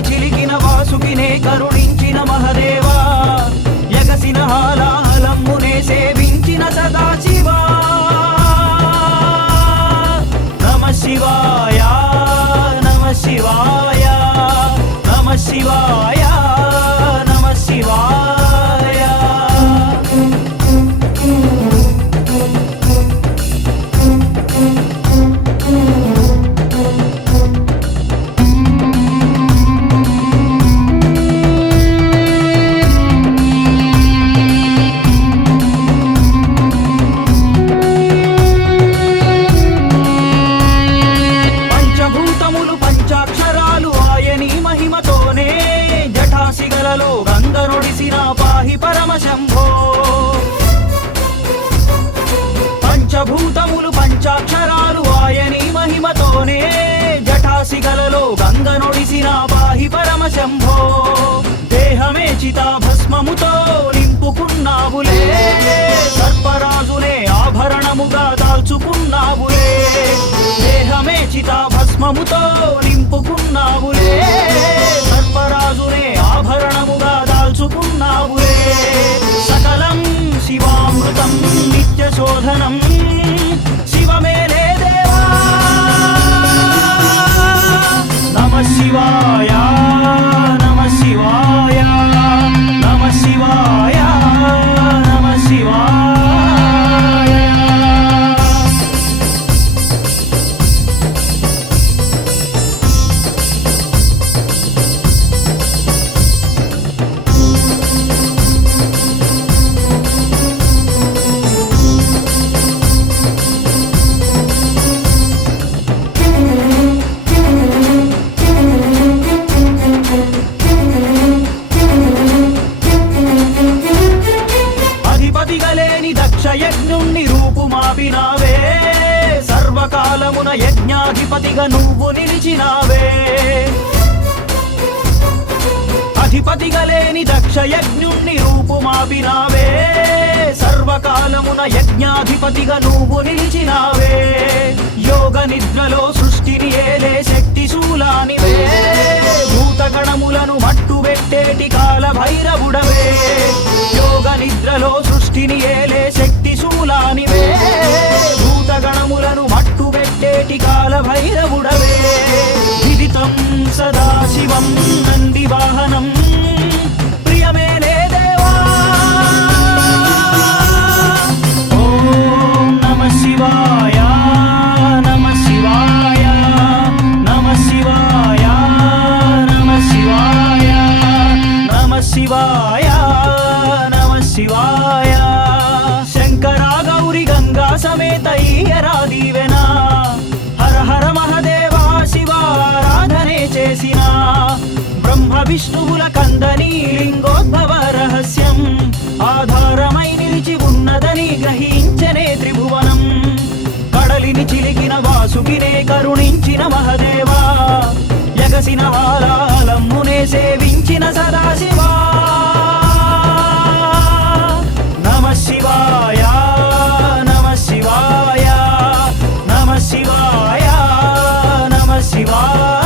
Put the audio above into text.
కడలిని చిలికిన వాసుకినే కరుణించిన మహదేవా యగసిన హాలాహలమ్మునే సేవించిన సదాశివా నమః శివాయ నమః శివాయ నమః శివాయ నమః శివాయ జటాసిగలలో గంగనొడిసిన పాహి పరమశంభో పంచభూతములు పంచాక్షరాలు ఆయని మహిమతోనే జటాసిగలలో గంగనొడిసిన పాహి పరమశంభో దేహమే చితాభస్మముతో నింపుకున్నావులే సర్పరాజునే ఆభరణముగా దాల్చుకున్నావులే దేహమే చితాభస్మముతో నింపుకున్నావులే సర్పరాజునే ఆభరణముగా దాల్చుకున్నావులే సకలం శివామృతం నిత్య శోధనం శివమేలే దేవా నమః శివాయ నమః శివాయ నమః శివాయ నమః శివాయ యజ్ఞుణ్ణి రూపుమాపినావే సర్వకాలమున యజ్ఞాధిపతిగా నువ్వు నిలిచినావే అధిపతిగా లేని దక్ష యజ్ఞుణ్ణి రూపుమాపినావే సర్వకాలమున యజ్ఞాధిపతిగా నువ్వు నిలిచినావే యోగ నిద్రలో సృష్టిని ఏలే శక్తి శూలానివే భూతగణములను మట్టుబెట్టేటి కాల భైరవుడవే యోగ నిద్రలో సృష్టిని ఏలే శక్తి శూలానివే భూతగణములను మట్టుబెట్టేటి కాల భైరవుడవే విదితం సదాశివం నంది వాహనం ప్రియమేలే దేవా ఓం నమః శివాయ నమః శివాయ నమః శివాయ నమః శివాయ నమః శివాయ నమః శివాయ శంకరా గౌరి గంగా సమేత ఈయరా దీవెనా హర హర మహదేవా శివారాధనే చేసిన బ్రహ్మ విష్ణువుల కందని లింగోద్భవ రహస్యం ఆధారమై నిలిచి ఉన్నదని గ్రహించనే త్రిభువనం కడలిని చిలికిన వాసుకినే కరుణించిన మహదేవా యగసిన హాలాహలమ్మునే సేవించిన సదాశివా నమః శివాయ నమః శివాయ నమః శివాయ నమః శివాయ